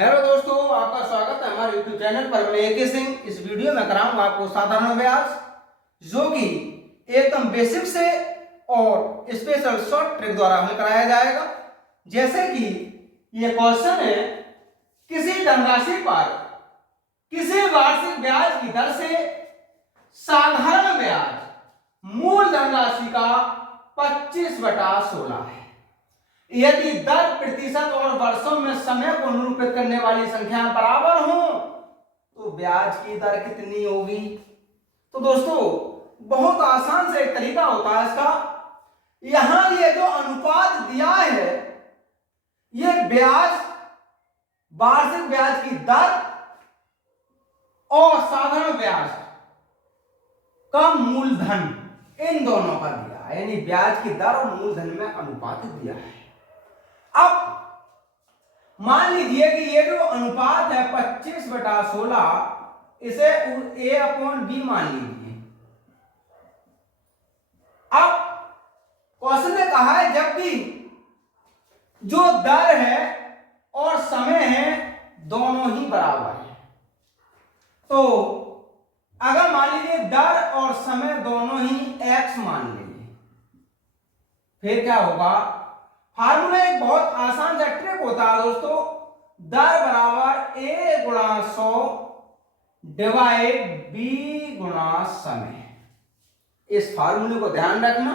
Hello दोस्तों, आपका स्वागत है हमारे YouTube चैनल पर। मैं ए.के. सिंह इस वीडियो में कराऊंगा आपको साधारण अभ्यास, जो कि एकदम बेसिक से और स्पेशल शॉर्ट ट्रिक द्वारा हल कराया जाएगा। जैसे कि ये क्वेश्चन है, किसी धनराशि पर किसी वार्षिक ब्याज की दर से साधारण ब्याज मूल धनराशि का 25/16 है। यदि दर प्रतिशत और वर्षों में समय को निरूपित करने वाली संख्या बराबर हो तो ब्याज की दर कितनी होगी। तो दोस्तों, बहुत आसान से एक तरीका होता है इसका। यहां ये जो अनुपात दिया है, ये ब्याज, वार्षिक ब्याज की दर और साधारण ब्याज का मूलधन, इन दोनों का दिया है, यानी ब्याज की दर और मूलधन में अनुपात दिया है। अब मान लीजिए कि ये जो अनुपात है 25/16, इसे A/B मान लीजिए। अब क्वेश्चन ने कहा है जब भी जो दर है और समय है दोनों ही बराबर है, तो अगर मान लीजिए दर और समय दोनों ही x मान लीजिए, फिर क्या होगा। फार्मूला एक बहुत आसान सा ट्रिक होता है दोस्तों। दर बराबर A गुणा 100 डिवाइड B गुणा समय। इस फार्मूले को ध्यान रखना।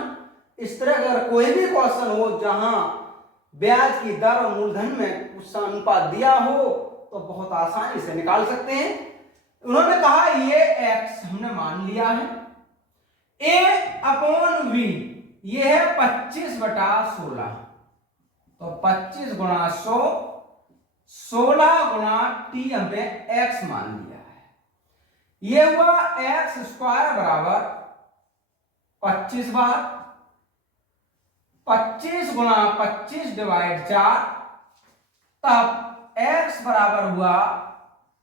इस तरह अगर कोई भी क्वेश्चन हो जहां ब्याज की दर और मूलधन में कुछ अनुपात दिया हो तो बहुत आसानी से निकाल सकते हैं। उन्होंने कहा ये x हमने मान लिया है, A/V ये है 25/16, तो 25 गुणा 100, 16 गुणा t हमने x मान लिया है। ये हुआ x स्क्वायर बराबर 25 बार, 25 गुणा 25 डिवाइड 4, तब x बराबर हुआ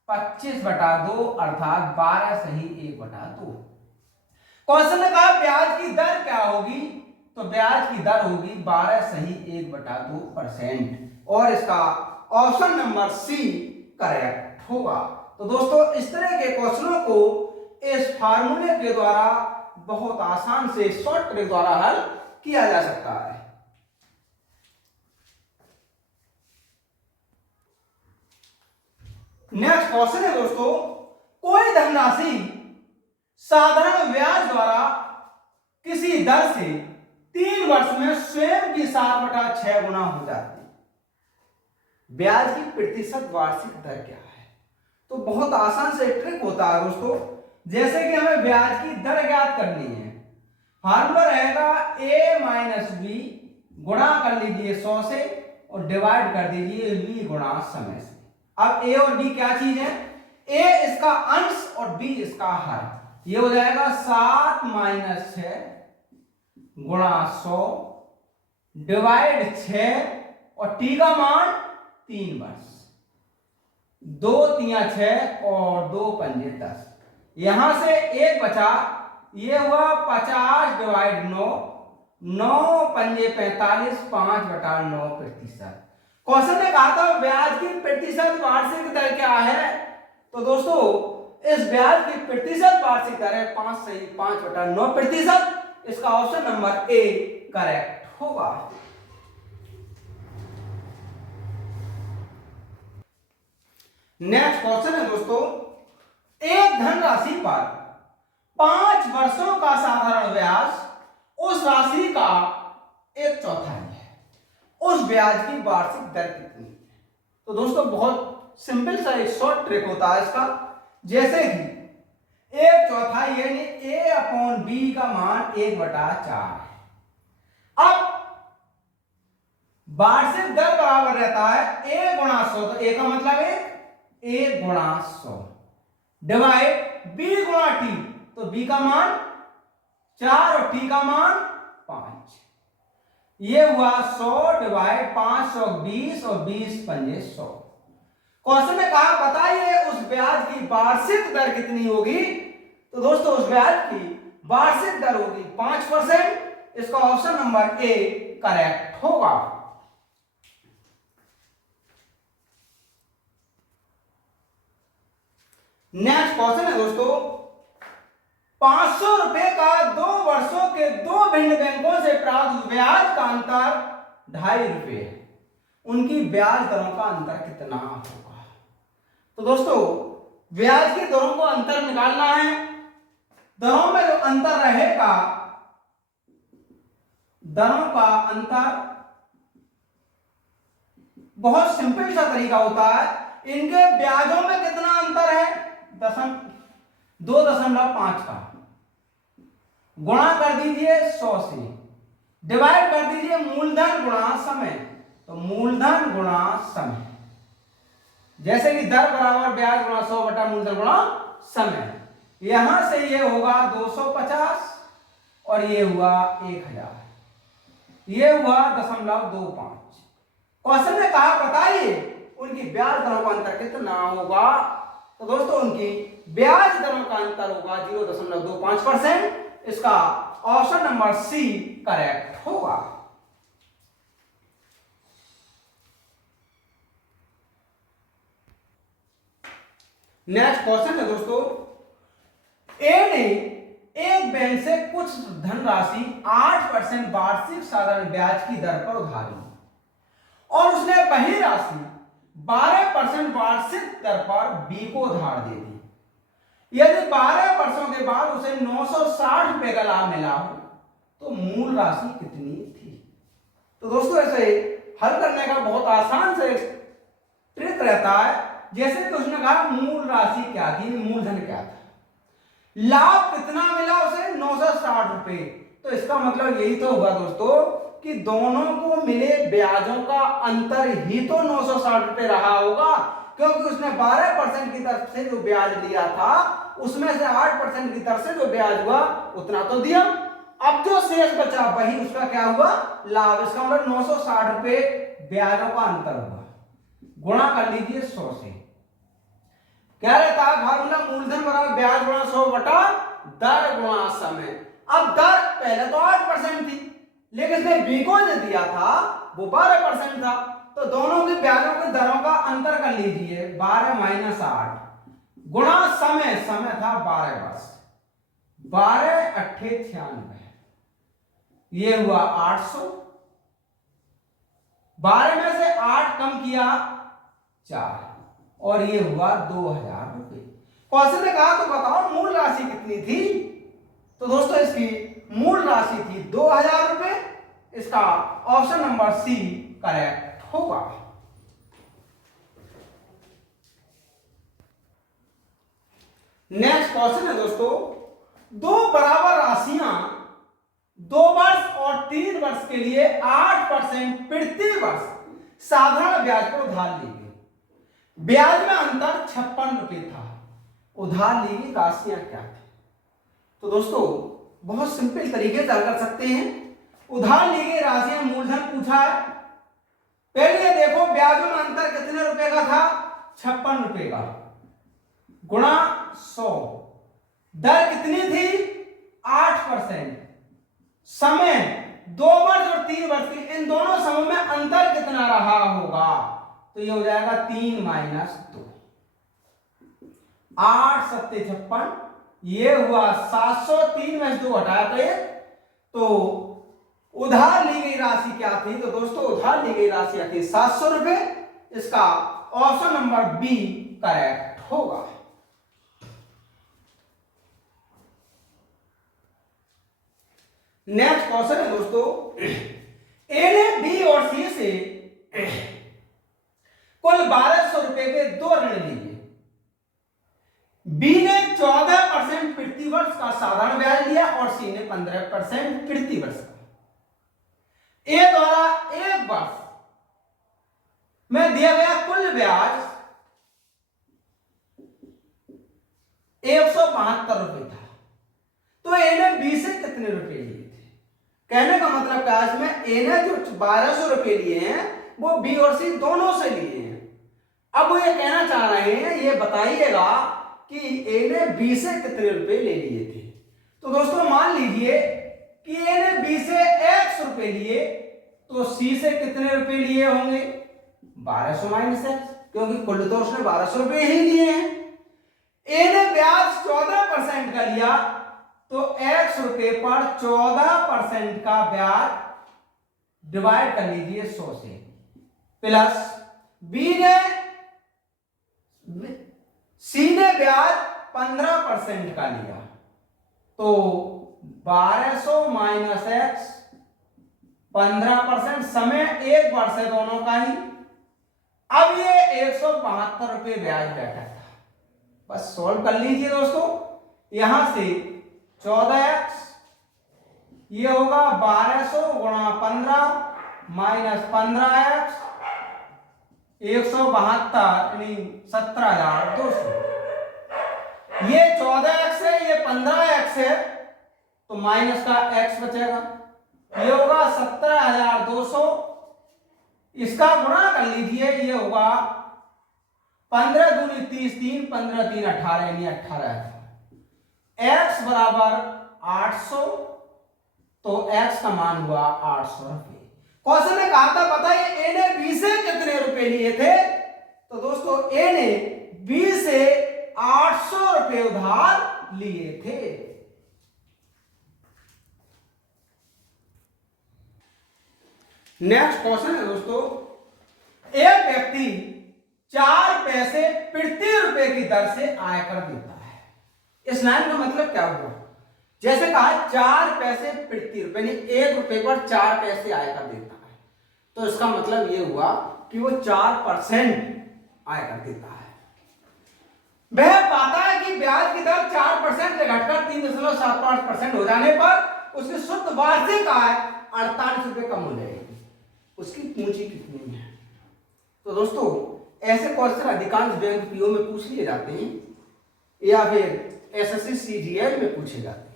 25/2 अर्थात 12 सही 1/2। क्वेश्चन ने कहा ब्याज की दर क्या होगी, तो ब्याज की दर होगी 12 सही 1/2%, और इसका ऑप्शन नंबर सी करेक्ट होगा। तो दोस्तों, इस तरह के क्वेश्चनों को इस फार्मूले के द्वारा बहुत आसान से शॉर्ट ट्रिक द्वारा हल किया जा सकता है। नेक्स्ट क्वेश्चन है दोस्तों, कोई धनराशि साधारण ब्याज द्वारा किसी दर से 3 वर्ष में स्वयं की 7/6 गुना हो जाती है। ब्याज की प्रतिशत वार्षिक दर क्या है। तो बहुत आसान से ट्रिक होता है दोस्तों। जैसे कि हमें ब्याज की दर ज्ञात करनी है, फार्मूला रहेगा A-B गुणा कर लीजिए 100 से और डिवाइड कर दीजिए V गुणा समय से। अब A और B क्या चीज है, A इसका अंश और B इसका हर। ये हो जाएगा 7 - 6 गुणा 100 डिवाइड 6 और t का मान 3 वर्ष, 2 3 6 और 2 पंजे 10। यहां से 1 बचा, ये हुआ 50 डिवाइड 9, 9 पंजे 45, 5/9%। क्वेश्चन ने कहा था ब्याज की प्रतिशत वार्षिक दर क्या है। तो दोस्तों, इस ब्याज की प्रतिशत वार्षिक दर है 5 सही 5/9%। इसका ऑप्शन नंबर ए करेक्ट होगा। नेक्स्ट क्वेश्चन है दोस्तों, एक धनराशि पर 5 वर्षों का साधारण ब्याज उस राशि का 1/4 है। उस ब्याज की वार्षिक दर कितनी है। तो दोस्तों, बहुत सिंपल सा एक शॉर्ट ट्रिक होता है इसका। जैसे कि 1/4 यानी A/B का मान 1/4 है। अब वार्षिक दर बराबर रहता है A गुणा 100, तो A का मतलब 1 गुणा 100 डिवाइड B गुणा T, तो B का मान 4 और T का मान 5। ये हुआ 100 डिवाइड 5 20 और 20 पंजे 100। क्वेश्चन ने कहा बताइए उस ब्याज की वार्षिक दर कितनी होगी। तो दोस्तों, उस ब्याज की वार्षिक दर होगी 5%। इसका ऑप्शन नंबर ए करेक्ट होगा। नेक्स्ट क्वेश्चन है दोस्तों, 500 रुपए का 2 वर्षों के 2 भिन्न बैंकों से प्राप्त ब्याज का अंतर 2.5 रुपए है। उनकी ब्याज दरों का अंतर कितना होगा? तो दोस्तों ब्याज की दरों को अंतर निकालना है। दरों में जो अंतर रहेगा, दरों का अंतर बहुत सिंपल सा तरीका होता है। इनके ब्याजों में कितना अंतर है? 2.5 का गुणा कर दीजिए 100 से, डिवाइड कर दीजिए मूलधन गुणा समय। तो मूलधन गुणा समय, जैसे कि दर बराबर ब्याज गुणा 100 बटा मूलधन गुणा समय। यहां से ये होगा 250 और ये हुआ 1000, ये हुआ 0.25। क्वेश्चन ने कहा बताइए उनकी ब्याज दरों का अंतर कितना होगा? तो दोस्तों उनकी ब्याज दरों का अंतर होगा 0.25%। इसका ऑप्शन नंबर सी करेक्ट होगा। नेक्स्ट क्वेश्चन है दोस्तों, ए ने एक बैंक से कुछ धनराशि 8% वार्षिक साधारण ब्याज की दर पर उधार ली और उसने वही राशि 12% वार्षिक दर पर बी को उधार दे दी। यदि 12 वर्षों के बाद उसे 960 रुपए का लाभ मिला हो तो मूल राशि कितनी थी? तो दोस्तों ऐसे हल करने का बहुत आसान से ट्रिक रहता है। जैसे कि उसने कहा मूल राशि क्या थी, मूलधन क्या था, लाभ कितना मिला उसे 960 रुपए। तो इसका मतलब यही तो हुआ दोस्तों कि दोनों को मिले ब्याजों का अंतर ही तो 960 रुपए रहा होगा, क्योंकि उसने 12% की तरफ से जो ब्याज लिया था उसमें से 8% की तरफ से जो ब्याज हुआ उतना तो दिया। अब जो शेष बचा वही उसका क्या हुआ? लाभ। इसका मतलब 960 रुपए ब्याजों का अंतर हुआ। गुणा कर लीजिए 100 से। क्या रहता है फार्मूला? मूलधन बराबर ब्याज गुणा 100 बटा दर गुणा समय। अब दर पहले तो 8% थी, लेकिन इसने बी को जो दिया था वो 12% था। तो दोनों की ब्याजों की दरों का अंतर कर लीजिए, 12 माइनस 8 गुणा समय, समय था 12 वर्ष, 12 अट्ठे 96, ये हुआ 800। 12 में से 8 कम किया 4 और ये हुआ 2000 रुपए। क्वेश्चन ने कहा तो बताओ मूल राशि कितनी थी? तो दोस्तों इसकी मूल राशि थी 2000 रुपए। इसका ऑप्शन नंबर सी करेक्ट होगा। नेक्स्ट क्वेश्चन है दोस्तों, दो बराबर राशियां 2 वर्ष और 3 वर्ष के लिए 8% प्रति वर्ष साधारण ब्याज पर उधार ली गई। ब्याज में अंतर 56 रुपए था। उधार ली गई राशियां क्या थी? तो दोस्तों बहुत सिंपल तरीके से हल कर सकते हैं। उधार ली गई राशियां, मूलधन पूछा है। पहले देखो ब्याजों में अंतर कितने रुपए का था? 56 रुपए का, गुणा 100। दर कितनी थी? 8%। समय 2 वर्ष और 3 वर्ष की, इन दोनों समयों में अंतर कितना रहा होगा? तो ये हो जाएगा 3 माइनस 2, 8 सत्ते 56, ये हुआ 700। 3 में से 2 हटाया तो ये, तो उधार ली गई राशि क्या थी? तो दोस्तों उधार ली गई राशि थी 700 रुपए। इसका ऑप्शन नंबर बी करेक्ट होगा। नेक्स्ट क्वेश्चन है दोस्तों, ए ने बी और सी से कुल 1200 रुपए के 2 ऋण लिए। बी ने 14% प्रति वर्ष का साधारण ब्याज लिया और सी ने 15% प्रति वर्ष का। ए द्वारा 1 वर्ष में दिया गया कुल ब्याज 172 रुपए था। तो ए ने बी से कितने रुपए लिए थे? कहने का मतलब ब्याज में ए ने जो 1200 रुपए लिए हैं वो बी और सी दोनों से लिए हैं। अब वो ये कहना चाह रहे हैं, ये बताइएगा कि ए ने बी से कितने रुपए ले लिए थे। तो दोस्तों मान लीजिए कि ए ने बी से x रुपए लिए, तो सी से कितने रुपए लिए होंगे? 1200 माइनस x, क्योंकि कुल तो उसने 1200 रुपए ही लिए हैं। ए ने ब्याज 14% का लिया तो x रुपए पर 14% का ब्याज डिवाइड कर लीजिए 100 से, प्लस सी ने ब्याज 15% का लिया तो 1200 माइनस x 15%, समय एक वर्ष है दोनों का ही। अब ये 172 रुपये ब्याज बैठा था, बस सॉल्व कर लीजिए दोस्तों। यहां से 14x ये होगा 1200 गुणा 15 माइनस 15x 172 यानी 17,200। ये 14x है, ये 15x है तो माइनस का x बचेगा, ये होगा 17,200। इसका गुणा कर लीजिए, ये होगा 15 दूनी 30, 3 15 3 18 यानी 18। x बराबर 800 तो x का मान हुआ 800 रुपये। क्वेश्चन ने कहा था बताइए ए ने बी से कितने रुपए लिए थे, तो दोस्तों ए ने बी से 800 रुपये उधार लिए थे। नेक्स्ट क्वेश्चन है दोस्तों, एक व्यक्ति 4 पैसे प्रति रुपए की दर से आयकर देता है। इस लाइन का मतलब क्या हुआ, जैसे कहा 4 पैसे प्रति रुपए यानी 1 रुपए पर 4 पैसे आयकर देता है, तो इसका मतलब ये हुआ कि वो 4% आयकर देता है। वह पाता है कि ब्याज की दर 4% से घटकर 3.75% हो जाने पर उसकी शुद्ध वार्षिक आय 48 रुपए कम हो जाएगी। उसकी पूंजी कितनी है, तो दोस्तों ऐसे क्वेश्चन अधिकांश बैंक पीओ में पूछ लिए जाते हैं या फिर एसएससी सीजीएल में पूछे जाते हैं।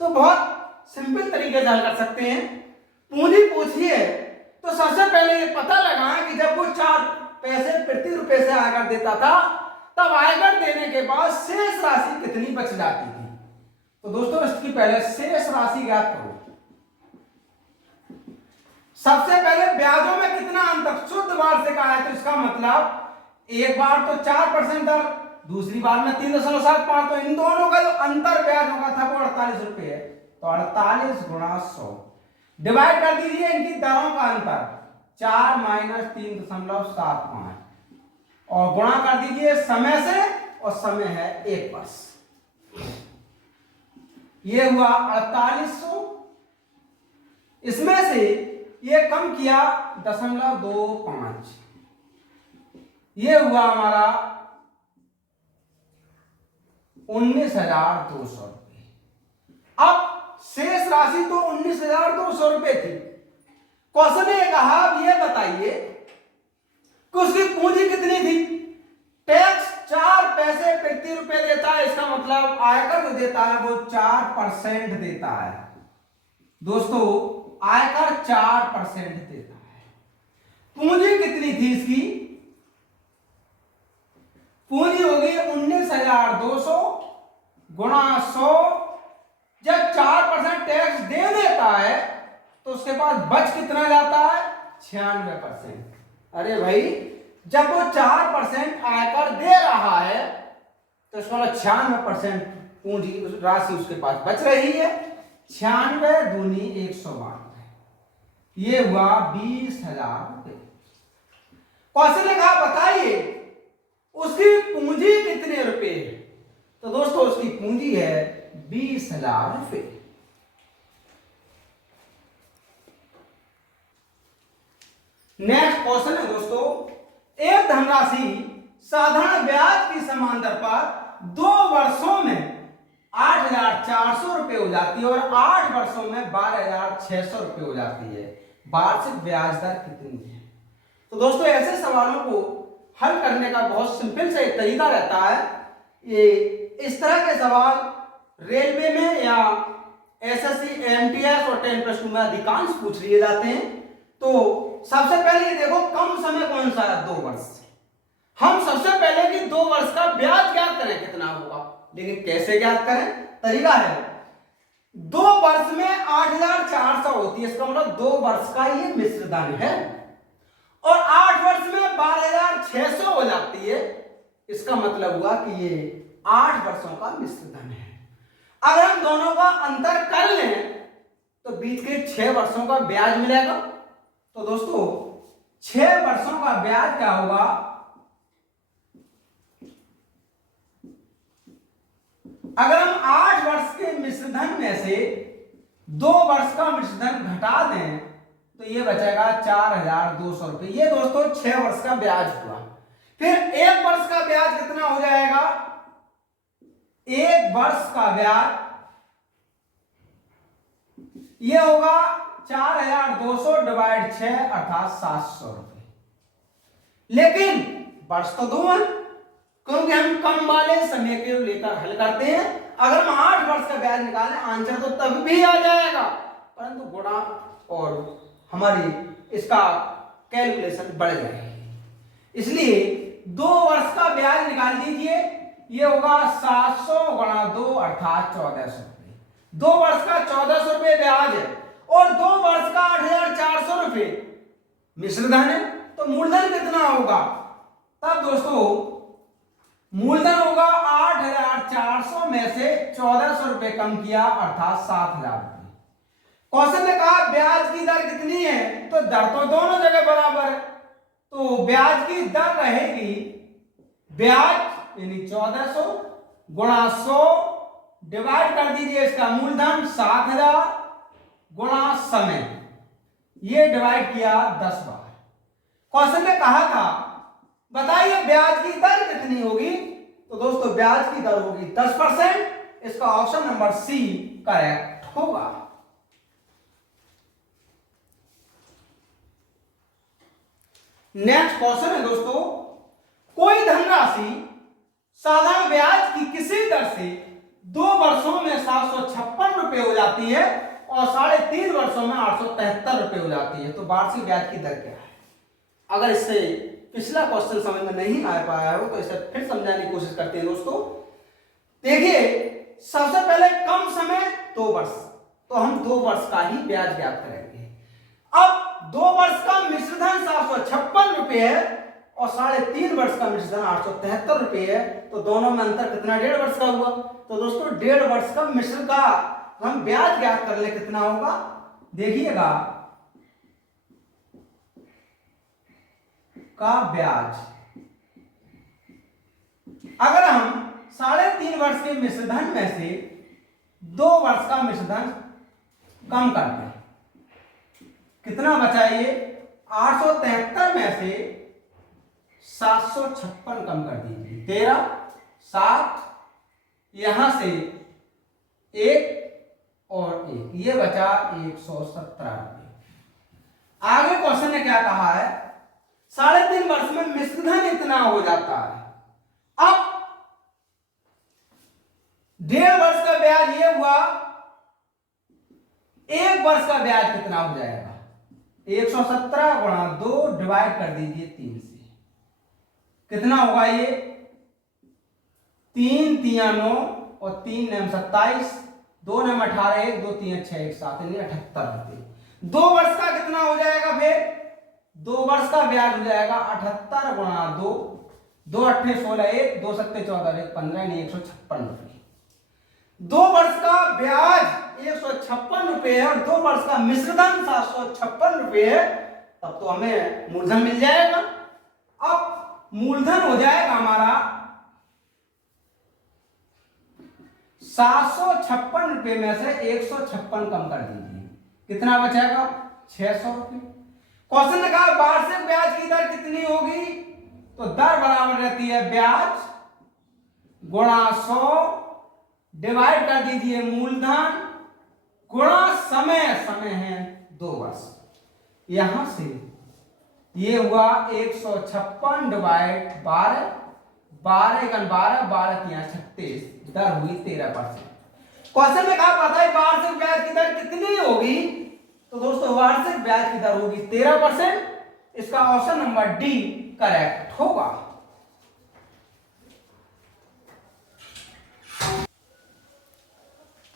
तो बहुत सिंपल तरीके से हल कर सकते हैं। पूंजी पूछिए तो सबसे पहले ये पता लगाएं कि जब वो 4 पैसे प्रति रुपए से आयकर देता था तब आयकर देने के बाद शेष राशि कितनी बच जाती थी। तो दोस्तों इसकी पहले शेष राशि ज्ञात करो। सबसे पहले ब्याजों में कितना अंतर, शुद्ध वार्षिक आय, तो इसका मतलब एक बार तो 4% दर, दूसरी बार में 3.75, तो इन दोनों का जो अंतर ब्याजों का था वो 48 रुपए है। तो 48 गुणा 100 डिवाइड कर दीजिए इनकी दरों का अंतर 4 माइनस 3.75 और गुणा कर दीजिए समय से, और समय है 1 वर्ष। ये हुआ 4800, इसमें से ये कम किया 0.25, ये हुआ हमारा 19,200 रुपये। अब शेष राशि तो 19,200 रुपये थी। क्वेश्चन ने कहा ये बताइए कि उसकी पूंजी कितनी थी। टैक्स 4 पैसे प्रति रुपए देता है, इसका मतलब आयकर जो देता है वो 4% देता है। दोस्तों आयकर 4% देता है। पूंजी कितनी थी इसकी, पूंजी होगी 19,200 गुणा 100। जब 4% टैक्स दे देता है तो उसके पास बच कितना जाता है, 96%। अरे भाई जब वो 4% आयकर दे रहा है तो इसका 96% पूंजी राशि उसके पास बच रही है। 96 दूनी 112, ये हुआ 20,000 रुपये। क्वेश्चन ने कहा बताइए उसकी पूंजी कितने रुपए है, तो दोस्तों उसकी पूंजी है 20,000 रुपये। नेक्स्ट क्वेश्चन है दोस्तों, एक धनराशि साधारण ब्याज की समान दर पर 2 वर्षों में 8,400 रुपये हो जाती है और 8 वर्षों में 12,600 रुपये हो जाती है। वार्षिक ब्याज दर कितनी है। तो दोस्तों ऐसे सवालों को हल करने का बहुत सिंपल सा एक तरीका रहता है। ये इस तरह के सवाल रेलवे में या एसएससी एमटीएस और 10+2 में अधिकांश पूछ लिए जाते हैं। तो सबसे पहले ये देखो कम समय कौन सा है, 2 वर्ष। हम सबसे पहले कि 2 वर्ष का ब्याज ज्ञात करें कितना होगा, लेकिन कैसे ज्ञात करें, तरीका है 2 वर्ष में 8,400 होती है, इसका मतलब 2 वर्ष का ये मिश्र धन है, और 8 वर्ष में 12,600 हो जाती है, इसका मतलब हुआ कि ये 8 वर्षों का मिश्र धन है। अगर हम दोनों का अंतर कर लें तो बीच के 6 वर्षों का ब्याज मिलेगा। तो दोस्तों 6 वर्षों का ब्याज क्या होगा, अगर हम 8 वर्ष के मिश्रधन में से 2 वर्ष का मिश्रधन घटा दें तो ये बचेगा 4,200 रुपये। ये दोस्तों 6 वर्ष का ब्याज हुआ। फिर 1 वर्ष का ब्याज कितना हो जाएगा, 1 वर्ष का ब्याज ये होगा 4,200 डिवाइड 6 अर्थात 700 रुपये। लेकिन वर्ष तो 2 है, क्योंकि हम कम वाले समय के लेकर हल करते हैं। अगर हम 8 वर्ष का ब्याज निकालें आंसर तो तब भी आ जाएगा, परंतु गुणा और हमारी इसका कैलकुलेशन बढ़ जाएगी। इसलिए 2 वर्ष का ब्याज निकाल दीजिए, ये होगा 700 गुणा 2 अर्थात 1400 रुपये। 2 वर्ष का 1400 रुपये ब्याज है और 2 वर्ष का 8,400 रुपये मिश्रधन है। तो मूलधन कितना होगा, तब दोस्तों मूलधन होगा 8,400 में से 1400 रुपये कम किया अर्थात 7,000 रुपये। क्वेश्चन ने कहा ब्याज की दर कितनी है, तो दर तो दोनों जगह बराबर है, तो ब्याज की दर रहेगी ब्याज यानी 1400 गुणा 100 डिवाइड कर दीजिए इसका मूलधन 7,000 गुणा समय, ये डिवाइड किया 10 बार। क्वेश्चन ने कहा था बताइए ब्याज की दर कितनी होगी, तो दोस्तों ब्याज की दर होगी 10%। इसका ऑप्शन नंबर सी करेक्ट होगा। नेक्स्ट क्वेश्चन है दोस्तों, कोई धनराशि साधारण ब्याज की किसी दर से 2 वर्षों में 756 रुपए हो जाती है और 3.5 वर्षों में 873 रुपए हो जाती है, तो वार्षिक ब्याज की दर क्या है। अगर इससे पिछला क्वेश्चन समझ में नहीं आ पाया हो तो इसे फिर समझाने की कोशिश करते हैं दोस्तों। देखिए सबसे पहले कम समय 2 वर्ष, तो हम 2 वर्ष का ही ब्याज ज्ञात करेंगे। अब 2 वर्ष का मिश्रधन 756 रुपये है और 3.5 वर्ष का मिश्रधन 873 रुपये है, तो दोनों में अंतर कितना, 1.5 वर्ष का हुआ। तो दोस्तों 1.5 वर्ष का मिश्र का हम ब्याज ज्ञात कर ले कितना होगा, देखिएगा का ब्याज अगर हम 3.5 वर्ष के मिश्रधन में से 2 वर्ष का मिश्रधन कम कर दें, कितना बचा, ये 873 में से 756 कम कर दीजिए, 13 7 यहां से 1 और 1, ये बचा 117 रुपये। आगे क्वेश्चन ने क्या कहा है, 3.5 वर्ष में मिश्रधन इतना हो जाता है। अब 1.5 वर्ष का ब्याज ये हुआ, 1 वर्ष का ब्याज कितना हो जाएगा, 117 गुणा 2 डिवाइड कर दीजिए 3 से, कितना होगा ये 3 3 9 और 3 9 27, 2 9 18, 1 2 3 6 1 7 78 रुपये। 2 वर्ष का कितना हो जाएगा, फिर 2 वर्ष का ब्याज हो जाएगा 78 गुणा 2, 2 8 16 1 2 7 14 1 15 156 रुपये। 2 वर्ष का ब्याज 156 रुपये है और 2 वर्ष का मिश्रधन 756 रुपये है, तब तो हमें मूलधन मिल जाएगा। अब मूलधन हो जाएगा हमारा 756 रुपये में से 156 कम कर दीजिए, कितना बचेगा 600 रुपये। क्वेश्चन ने कहा वार्षिक ब्याज की दर कितनी होगी, तो दर बराबर रहती है ब्याज गुणा 100 डिवाइड कर दीजिए मूलधन गुणा समय, समय है 2 वर्ष, यहां से ये हुआ 156 डिवाइड 12, 12 1 12 12 3 36, दर हुई 13%। क्वेश्चन में कहा पता है वार्षिक ब्याज की दर कितनी होगी, तो दोस्तों वार्षिक ब्याज की दर होगी 13%। इसका ऑप्शन नंबर डी करेक्ट होगा।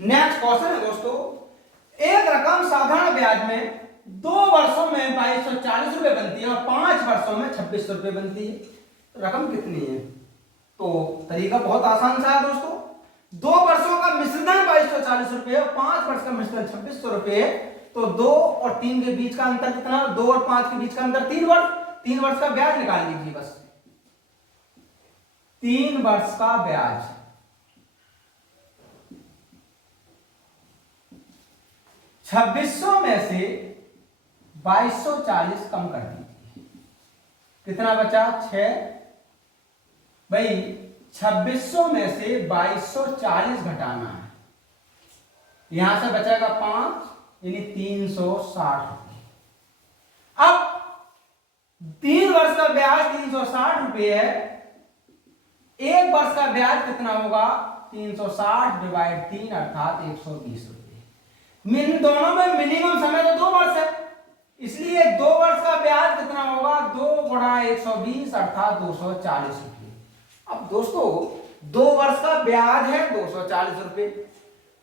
नेक्स्ट क्वेश्चन है दोस्तों, एक रकम साधारण ब्याज में 2 वर्षों में 2240 रुपए बनती है और 5 वर्षों में 2600 रुपए बनती है, तो रकम कितनी है, तो तरीका बहुत आसान सा है दोस्तों। 2 वर्षों का मिश्रण 2240 रुपए और 5 वर्ष का मिश्रण 2600 रुपए। तो 2 और 3 के बीच का अंतर कितना? 2 और 5 के बीच का अंतर 3 वर्ष। 3 वर्ष का ब्याज निकाल लीजिए बस। 3 वर्ष का ब्याज 2600 में से 2240 कम कर दीजिए, कितना बचा? 6। भाई 2600 में से 2240 घटाना है, यहां से बचेगा 5 यानी 360 रुपए। अब 3 वर्ष का ब्याज 360 रुपए है, 1 वर्ष का ब्याज कितना होगा? 360 डिवाइड 3 अर्थात 120 रुपए। दोनों में मिनिमम समय तो 2 वर्ष है, इसलिए 2 वर्ष का ब्याज कितना होगा? 2 गुणा 120 अर्थात 240 रुपए। अब दोस्तों 2 वर्ष का ब्याज है 240 रुपए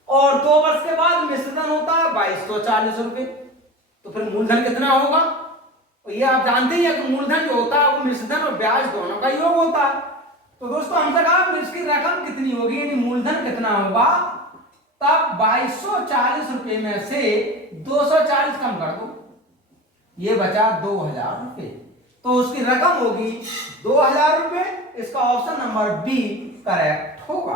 और 2 वर्ष के बाद मिश्रण होता है 2240 रुपए, तो फिर मूलधन कितना होगा? और ये आप जानते ही हैं कि मूलधन जो होता है वो मिश्रण और ब्याज दोनों का योग होता है। तो दोस्तों हमसे कहा इसकी रकम कितनी होगी, यानी मूलधन कितना होगा? तब 2240 रुपए में से 240 कम कर दो, ये बचा 2000 रुपए, तो उसकी रकम होगी 2000 रुपए। इसका ऑप्शन नंबर बी करेक्ट होगा।